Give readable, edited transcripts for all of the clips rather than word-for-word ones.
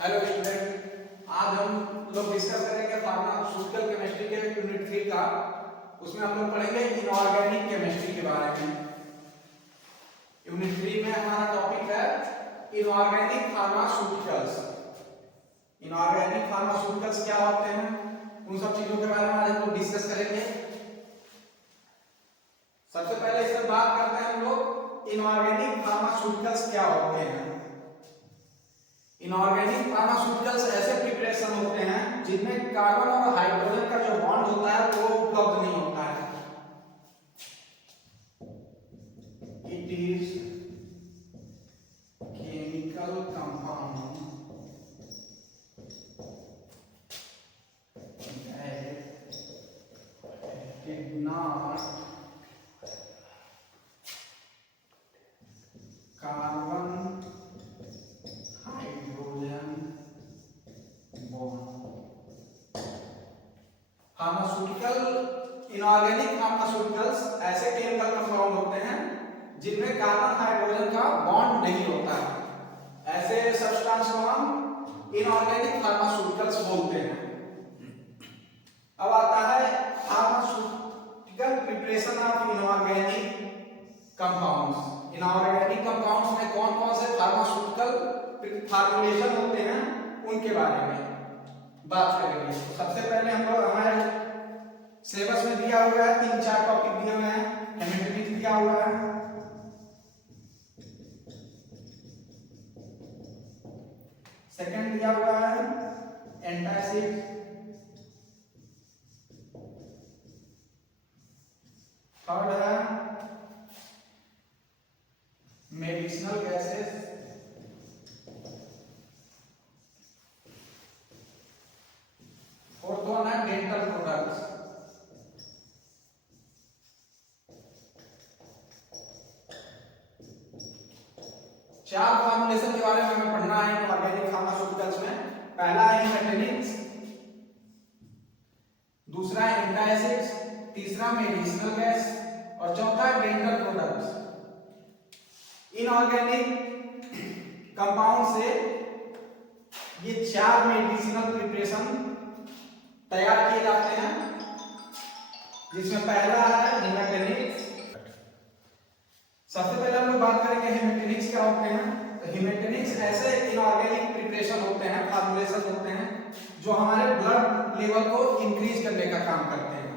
Hello student, आज हम लोग डिस्कस करेंगे फार्मास्यूटिकल केमिस्ट्री के यूनिट 3 का। उसमें हम लोग पढ़ेंगे इनऑर्गेनिक केमिस्ट्री के बारे में। यूनिट 3 में हमारा टॉपिक है इनऑर्गेनिक फार्मास्यूटिकल्स। इनऑर्गेनिक फार्मास्यूटिकल्स क्या होते हैं, उन सब चीजों के बारे में आज हम लोग डिस्कस करेंगे। सबसे पहले इस पर बात करते हैं हम लोग इनऑर्गेनिक फार्मास्यूटिकल्स क्या होते हैं। इनऑर्गेनिक फार्मास्यूटिकल्स ऐसे प्रिपरेशन होते हैं जिनमें कार्बन और हाइड्रोजन का जो बॉन्ड होता है वो उपलब्ध नहीं होता है। It is chemical compound did not carbon pharmaceutical inorganic pharmaceuticals ऐसे केमिकल कंपाउंड होते हैं जिनमें कार्बन हाइड्रोजन का बॉन्ड नहीं होता है। ऐसे सब्सटेंस को हम इनऑर्गेनिक फार्मास्यूटिकल्स बोलते हैं। अब आता है pharmaceutical preparation of inorganic compounds. Inorganic compounds में कौन कौन से फार्मास्यूटिकल फार्मूलेशन होते हैं उनके बारे में बात करेंगे। सबसे पहले हम लोग हमारे सिलेबस में दिया हुआ है 3-4 टॉपिक दिए हुए हैं। केमिस्ट्री दिया हुआ है, सेकंड दिया हुआ है एंटासिड, थर्ड है मेडिसिनल गैसेस, फोर्थ वन है डेंटल प्रोडक्ट्स। चार फॉर्मुलेशन के बारे में हमें पढ़ना है इनऑर्गेनिक फार्मास्यूटिकल्स में। पहला है मेटेनिक्स, दूसरा है एंटासिड्स, तीसरा मेडिसिनल गैस और चौथा है डेंटल प्रोडक्ट्स। इनऑर्गेनिक कंपाउंड से ये चार मेडिसिनल प्रिपरेशन तैयार किए जाते हैं, जिसमें पहला है हेमेटेनिक्स। सबसे पहले हम लोग बात करेंगे हेमेटेनिक्स क्या होते हैं। तो हेमेटेनिक्स ऐसे इनऑर्गेनिक प्रिपरेशन होते हैं, फार्मूलेशन होते हैं जो हमारे ब्लड लेवल को इंक्रीज करने का काम करते हैं।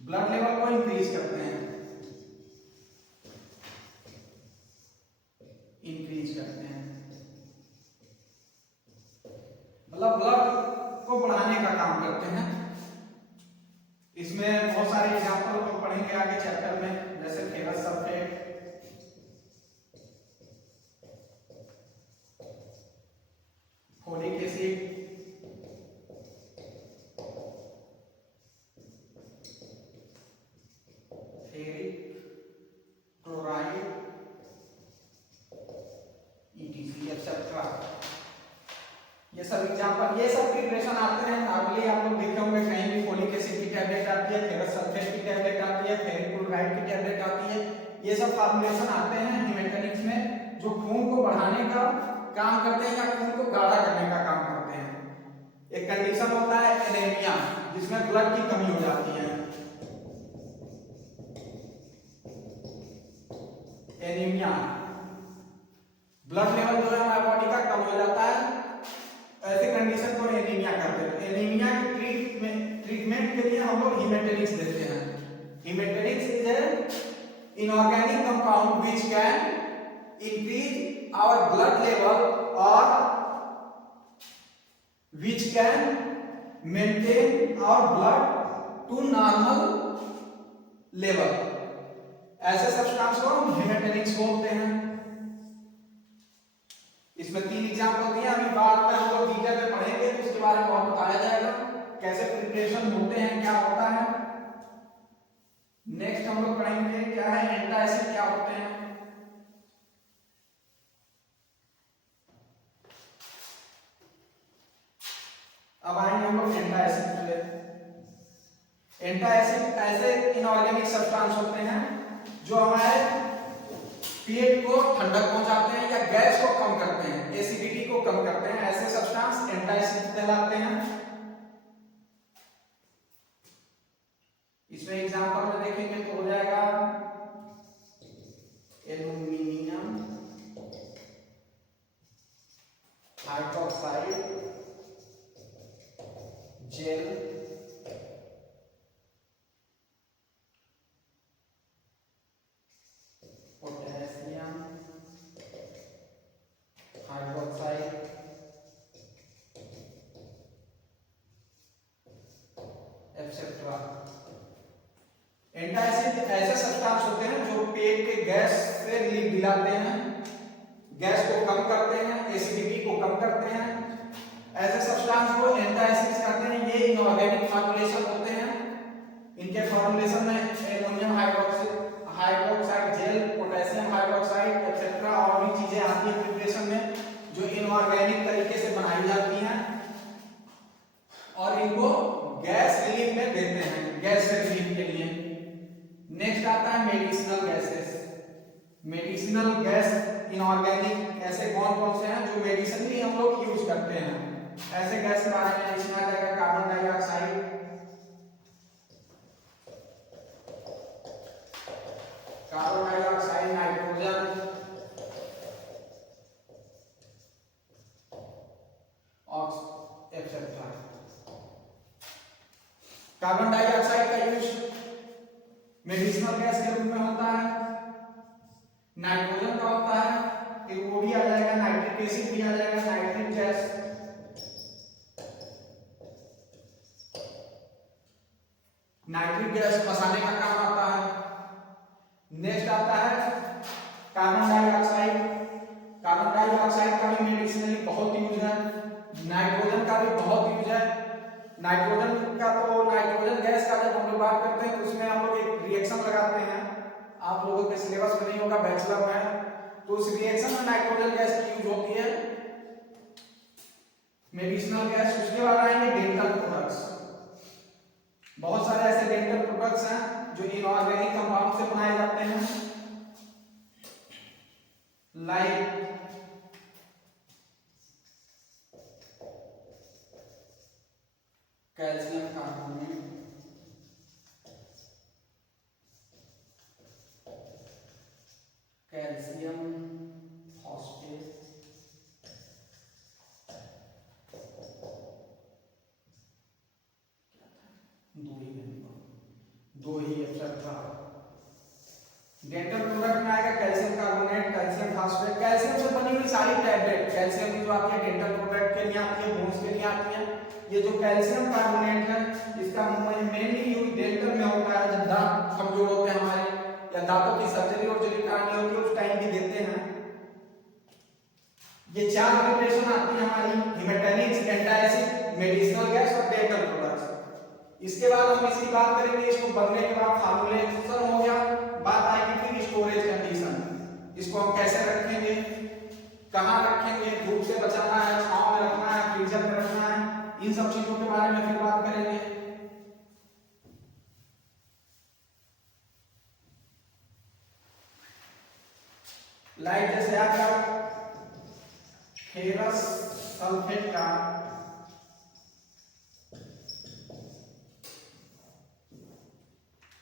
ब्लड लेवल को इंक्रीज करते हैं, मतलब ब्लड को बढ़ाने का काम करते हैं। इसमें बहुत सारे एग्जांपल हम पढ़ेंगे आगे चैप्टर में, जैसे ferrous sulphate, folic acid, ferric chloride, ETC etcetera. ये सब एग्जांपल, ये सब प्रिपरेशन आते हैं। नॉर्मली आप लोग देखे होंगे कहीं भी फोलिक एसिड की टैबलेट आती है, फेरस सल्फेट की टैबलेट आती है, फेरिक क्लोराइड की टैबलेट आती है। ये सब फॉर्मुलेशन आते हैं हेमेटेनिक्स में जो खून को बढ़ाने का काम करते हैं या खून को गाढ़ा करने का काम करते हैं। एक कंडीशन होता है एनीमिया, जिसमें ब्लड की कमी हो जाती है। एनीमिया, ब्लड लेवल जो है हमारे बॉडी का कम हो जाता है, ऐसे कंडीशन को एनीमिया कहते हैं। एनीमिया की ट्रीटमेंट के लिए हम लोग हेमेटेनिक्स देते हैं। Haematinics is an inorganic compound which can increase our blood level और which can maintain our blood to normal level. ऐसे सब्सटेंस को हम हेमेटेनिक्स बोलते हैं। इसमें 3 एग्जांपल दिए, अभी बाद में हम लोग डिटेल में पढ़ेंगे तो उसके बारे में और बताया जाएगा कैसे प्रिपरेशन होते हैं, क्या होता है। नेक्स्ट हम लोग पढ़ेंगे क्या है एंटासिड, क्या होते हैं। अब आएंगे हम लोग एंटासिड पे। एंटासिड ऐसे इनऑर्गेनिक सब्सटेंस होते हैं जो हमारे पेट को ठंडक पहुंचाते हैं या गैस को कम करते हैं, एसिडिटी को कम करते हैं, ऐसे सब्सटेंस एंटासिड कहलाते हैं। इसमें एग्जांपल में देखेंगे तो हो जाएगा aluminium hydroxide gel, potassium hydroxide etcetera. Antacid ऐसे सब्सटेंस होते हैं जो पेट के गैस से रिलीफ दिलाते हैं, गैस को कम करते हैं, एसिडिटी को कम करते हैं। ऐसे सब्सटेंस को एंटासिड्स कहते हैं। ये इनऑर्गेनिक फॉर्मुलेशन होते हैं। इनके फॉर्मुलेशन में aluminium hydroxide gel, potassium hydroxide etcetera और भी चीजें आती हैं प्रिपरेशन में जो इनऑर्गेनिक तरीके से बनाई जाती हैं और इनको गैस रिलीफ में देते हैं, गैस से रिलीफ के लिए। नेक्स्ट आता है medicinal gases. Medicinal gas inorganic ऐसे कौन कौन से हैं जो मेडिसिन भी हम लोग यूज करते हैं। ऐसे गैस के बारे में इसमें आ जाएगा carbon dioxide, nitrogen, etcetera. Carbon dioxide का यूज मेडिसिनल गैस के रूप में होता है। नाइट्रोजन का होता है, फिर वो भी आ जाएगा, नाइट्रिक एसिड भी आ जाएगा, नाइट्रिक गैस। नाइट्रिक गैस फंसाने का काम आता है। नेक्स्ट आता है कार्बन डाइऑक्साइड। कार्बन डाइऑक्साइड का भी मेडिसिनली बहुत यूज है। नाइट्रोजन का भी बहुत यूज है। नाइट्रोजन का तो नाइट्रोजन गैस का जब हम लोग बात करते हैं तो उसमें हम लोग एक रिएक्शन लगाते हैं, आप लोगों के सिलेबस में नहीं होगा, बैचलर में, तो उस रिएक्शन में नाइट्रोजन गैस की यूज होती है मेडिसिनल गैस। उसके बाद आएंगे डेंटल प्रोडक्ट्स। बहुत सारे ऐसे डेंटल प्रोडक्ट्स हैं जो इनऑर्गेनिक कंपाउंड से बनाए जाते हैं, like calcium carbonate, calcium phosphate, दो ही एक्सेट्रा। डेंटल प्रोडक्ट में आएगा calcium carbonate, calcium phosphate. Calcium से बनी हुई सारी टैबलेट, कैल्शियम की जो आती है डेंटल प्रोडक्ट के लिए आती है, बोन्स के लिए आती है। ये जो कैल्शियम कार्बोनेट है इसका मेनली यूज डेंटल में होता है, जब दांत कमजोर होते हैं हमारे या दांतों की सर्जरी और जो करानी होती है उस टाइम भी देते हैं। ये चार प्रिपरेशन आती है हमारी, हेमेटोनिक्स, एंटासिड, मेडिसिनल गैस और डेंटल प्रोडक्ट्स। इसके बाद हम इसकी बात करेंगे, इसको बनने के बाद फॉर्मुलेशन हो गया, बात आएगी फिर स्टोरेज कंडीशन। इसको हम कैसे रखेंगे, कहाँ रखेंगे, धूप से बचाना है, छांव में रखना है, फ्रीजर में रखना है, इन सब चीजों के बारे में फिर बात करेंगे। लाइक जैसे आपका फेरस सल्फेट का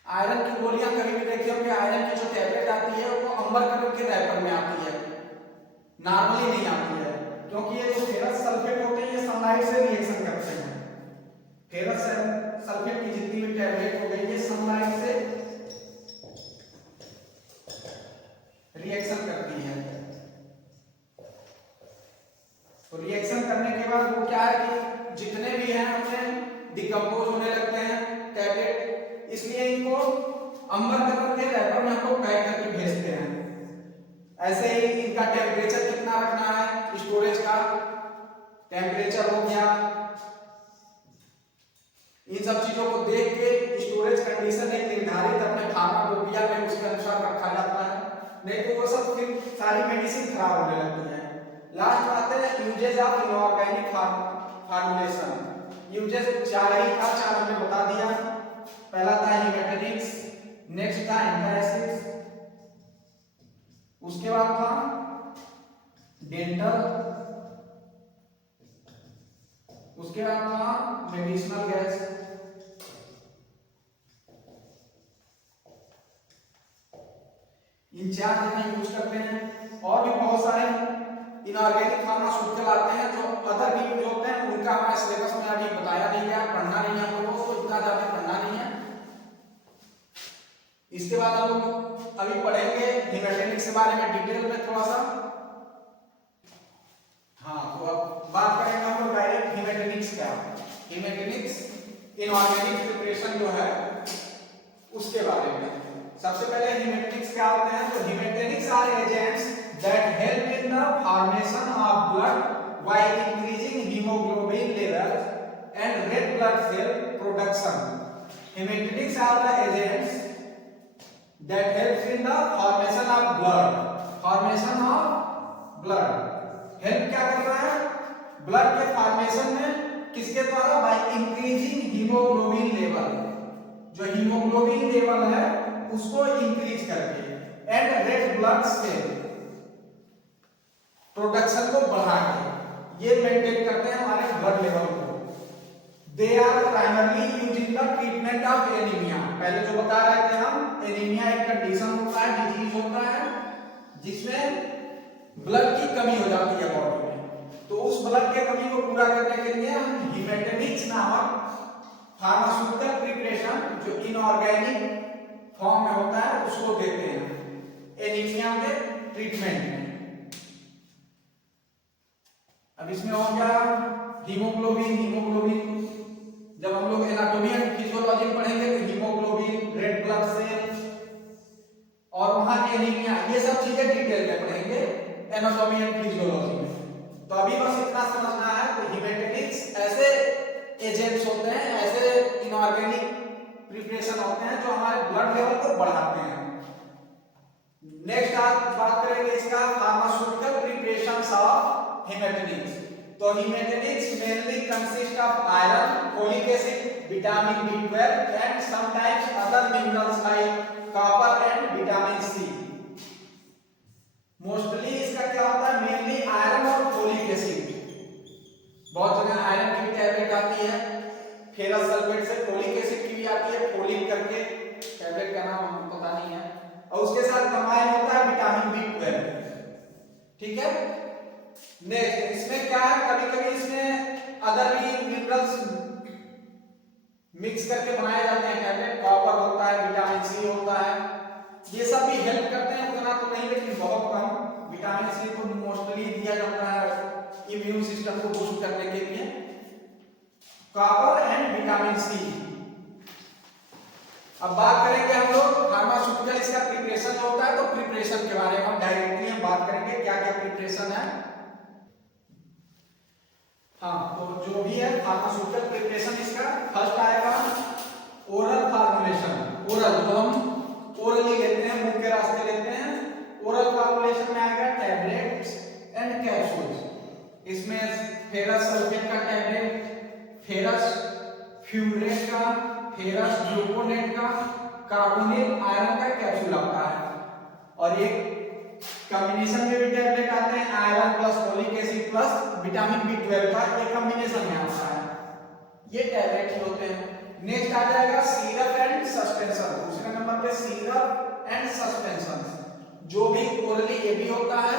आयरन की गोलियां कभी भी देखिए कि आयरन की जो टैबलेट आती है वो अंबर कलर के रैपर में आती है, नॉर्मली नहीं आती है, क्योंकि ये जो फेरस सल्फेट होते हैं ये सनलाइट से रिएक्शन करते हैं। फेरस सल्फेट की जितनी भी टैबलेट हो गई ये सनलाइट से रिएक्शन करती है। तो रिएक्शन करने के बाद वो क्या है कि जितने भी हैं अपने डिकम्पोज होने लगते हैं टैबलेट, इसलिए इनको अंबर कलर के रैपर में हम लोग पैक करके भेजते हैं। ऐसे ही इनका टेम्परेचर कितना रखना है, स्टोरेज का टेम्परेचर हो गया, इन सब चीजों को देख के स्टोरेज कंडीशन एक निर्धारित अपने फार्माकोपिया में उसके अनुसार रखा जाता है, नहीं तो वो सब फिर सारी मेडिसिन खराब होने लगती है। लास्ट आते हैं uses of inorganic formulation. Uses चार ही था, चार हमने बता दिया। पहला था हेमेटोनिक्स, नेक्स्ट था एंटासिड्स, उसके बाद था डेंटल, उसके बाद था मेडिसिनल गैस, इन 4 जगह यूज करते हैं। और भी बहुत सारे इनऑर्गेनिक फार्मास्यूटिकल आते हैं जो अदर भी यूज होते हैं, उनका हमारे सिलेबस में अभी बताया नहीं गया, पढ़ना नहीं है हम लोगों को, इतना ज्यादा पढ़ना नहीं है। इसके बाद हम लोग अभी पढ़ेंगे हेमेटेनिक्स के बारे में डिटेल में थोड़ा सा। हाँ, तो अब बात करेंगे हम लोग डायरेक्ट हेमेटेनिक्स क्या है। हेमेटेनिक्स इनऑर्गेनिक प्रिपरेशन जो है उसके बारे में। सबसे पहले हेमेटेनिक्स क्या होते हैं, तो haematinics are agents that help in the formation of blood while increasing haemoglobin levels and red blood cell production. Haematinics are the agents that helps in the formation of blood, formation of blood, help क्या कर रहा है blood के formation में, किसके द्वारा, by increasing haemoglobin level, जो haemoglobin level है उसको इंक्रीज करके, and red blood cell production को बढ़ा के ये मेंटेन करते हैं हमारे ब्लड लेवल को। They are primarily used in the treatment of anemia। पहले जो बता रहे थे हम, एनीमिया एक कंडीशन होता है, डिजीज होता है जिसमें ब्लड की कमी हो जाती है बॉडी में, तो उस ब्लड की कमी को पूरा करने के लिए हम हेमेटेनिक्स नामक फार्मास्यूटिकल प्रिपरेशन जो इनऑर्गेनिक फॉर्म में होता है उसको देते हैं एनीमिया के ट्रीटमेंट में। अब इसमें हो गया हीमोग्लोबिन, जब हम लोग एनाटॉमी एंड फिजियोलॉजी पढ़ेंगे तो हीमोग्लोबिन, रेड ब्लड सेल और वहां की एनीमिया, ये सब चीजें डिटेल में पढ़ेंगे एनाटॉमी एंड फिजियोलॉजी में। तो अभी बस इतना समझना है। तो हेमेटेनिक्स ऐसे एजेंट्स होते हैं, ऐसे इनऑर्गेनिक प्रिपरेशन होते हैं जो हमारे ब्लड लेवल को बढ़ाते हैं। नेक्स्ट आप बात करेंगे इसका फार्मास्यूटिकल प्रिपरेशंस ऑफ हेमेटेनिक्स। तो haematinics mainly consist of iron, folic acid, vitamin B12 and sometimes other minerals like copper and vitamin C। Mostly इसका क्या होता है, मेनली आयरन और फोलिक एसिड। बहुत जगह आयरन की टैबलेट आती है, फेरस सल्फेट से फोलिक एसिड की भी आती है, फोलिक करके टैबलेट का नाम हमको पता नहीं है, और उसके साथ कंबाइन होता है विटामिन B12। ठीक है। नेक्स्ट इसमें क्या है, कभी कभी इसमें अदर भी मिनरल्स मिक्स करके बनाए जाते हैं टैबलेट, कॉपर होता है, विटामिन C होता है, ये सब भी हेल्प करते हैं, उतना तो नहीं लेकिन बहुत कम। विटामिन C को मोस्टली दिया जाता है इम्यून सिस्टम को बूस्ट करने के लिए, कॉपर एंड विटामिन C। अब बात करेंगे हम लोग फार्मास्यूटिकल इसका प्रिपरेशन होता है, तो प्रिपरेशन के बारे में हम डायरेक्टली हम बात करेंगे क्या क्या प्रिपरेशन है। हाँ, तो जो भी है फार्मास्यूटिकल प्रिपरेशन इसका फर्स्ट आएगा ओरल फार्मुलेशन। ओरल जो हम ओरली लेते हैं, मुंह के रास्ते लेते हैं, ओरल फार्मुलेशन में आएगा टैबलेट्स एंड कैप्सूल्स। इसमें फेरस सल्फेट का टैबलेट, फेरस फ्यूरेट का, फेरस ग्लूकोनेट का, कार्बोनिल आयरन का कैप्सूल आता है, और एक कॉम्बिनेशन में भी टैबलेट आते हैं iron plus folic acid plus vitamin B12 का, एक कॉम्बिनेशन में आता है, ये टैबलेट होते हैं। नेक्स्ट आ जाएगा सिरप एंड सस्पेंशन। दूसरे नंबर पे सिरप एंड सस्पेंशन, जो भी ओरली ये भी होता है।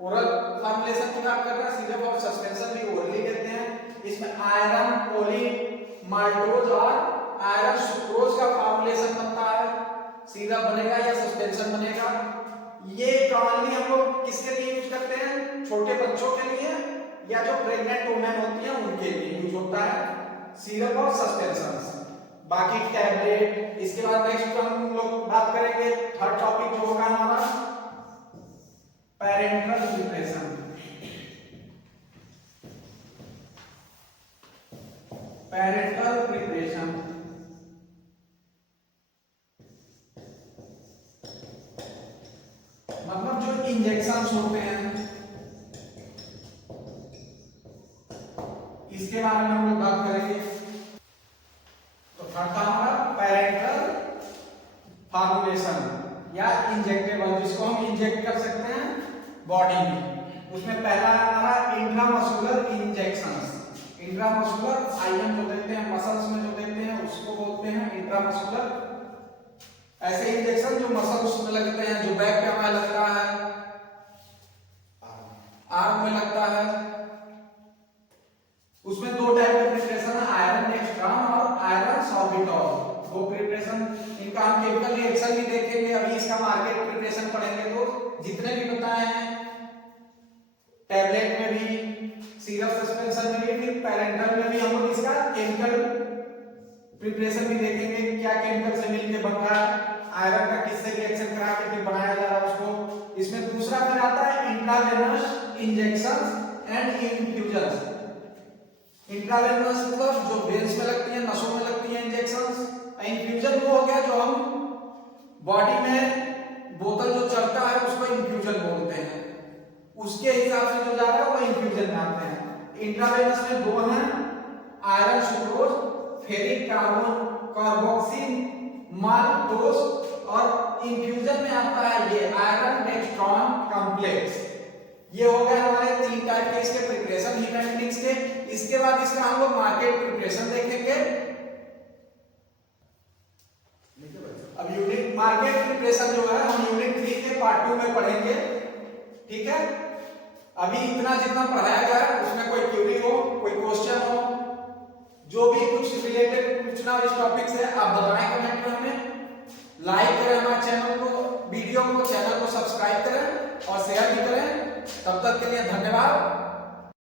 ओरल फॉर्मुलेशन की बात कर रहे हैं, सिरप और सस्पेंशन भी ओरली देते हैं। इसमें आयरन पॉलीमाल्टोज और आयरन सुक्रोज का फॉर्मुलेशन बनता है, सिरप बनेगा या सस्पेंशन बनेगा। ये कॉमनली हम लोग किसके लिए यूज करते हैं, छोटे बच्चों के लिए या जो प्रेग्नेंट वुमेन होती हैं उनके लिए यूज होता है सिरप और सस्पेंशन। बाकी टैबलेट, इसके बाद नेक्स्ट हम लोग बात करेंगे थर्ड टॉपिक जो होगा हमारा पेरेंटल प्रिपरेशन। पेरेंटल प्रिपरेशन मतलब जो इंजेक्शंस होते हैं इसके बारे में हम लोग बात करेंगे। तो थर्ड था हमारा पेरेंटल फार्मुलेशन या इंजेक्टेबल, जिसको हम इंजेक्ट कर सकते हैं बॉडी में। उसमें पहला हमारा इंट्रामस्कुलर इंजेक्शंस। इंट्रामस्कुलर आईएम जो देखते हैं मसल्स में जो देखते हैं उसको बोलते हैं इंट्रामस्कुलर। ऐसे इंजेक्शन जो मसल्स में लगते हैं, जो बैक पे हमारा लगता है, आर्म में लगता है, उसमें दो टाइप के प्रिपरेशन है, आयरन डेक्सट्रान और आयरन सॉर्बिटॉल। दो प्रिपरेशन, इनका हम केमिकल रिएक्शन भी देखेंगे, अभी इसका मार्केट प्रिपरेशन पढ़ेंगे तो जितने भी बताए हैं टैबलेट में भी, सिरप सस्पेंशन में भी, फिर पैरेंटल में भी हम लोग इसका केमिकल प्रिपरेशन भी देखेंगे, क्या केमिकल से मिलके बन रहा है, आयरन का किससे रिएक्शन करा के फिर बनाया जा रहा है उसको। इसमें दूसरा फिर आता है intravenous injections and infusions. Intravenous मतलब जो वेन्स में लगती है, नसों में लगती है इंजेक्शंस। इन्फ्यूजन वो हो गया जो हम बॉडी में बोतल जो चढ़ता है उसको इन्फ्यूजन बोलते हैं, उसके हिसाब से जो जा रहा है वो इन्फ्यूजन में आते हैं। इंट्रावेनस में दो हैं, iron sucrose, ferric carbon carboxyl maltose, और इन्फ्यूजन में आता है ये आयरन डेक्सट्रॉन कॉम्प्लेक्स। ये हो गए हमारे तीन टाइप के इसके प्रिपरेशन हीमेटिक्स के। इसके बाद इसका हम लोग मार्केट प्रिपरेशन देखेंगे। अब यूनिट मार्केट प्रिपरेशन जो है हम यूनिट 3 के पार्ट 2 में पढ़ेंगे, ठीक है। अभी इतना जितना पढ़ाया गया है उसमें कोई क्वेरी हो, कोई क्वेश्चन हो, जो भी कुछ रिलेटेड पूछना हो इस टॉपिक से आप बताएं कमेंट में हमें। लाइक करें हमारे चैनल को, वीडियो को, चैनल को सब्सक्राइब करें और शेयर भी करें। तब तक के लिए धन्यवाद।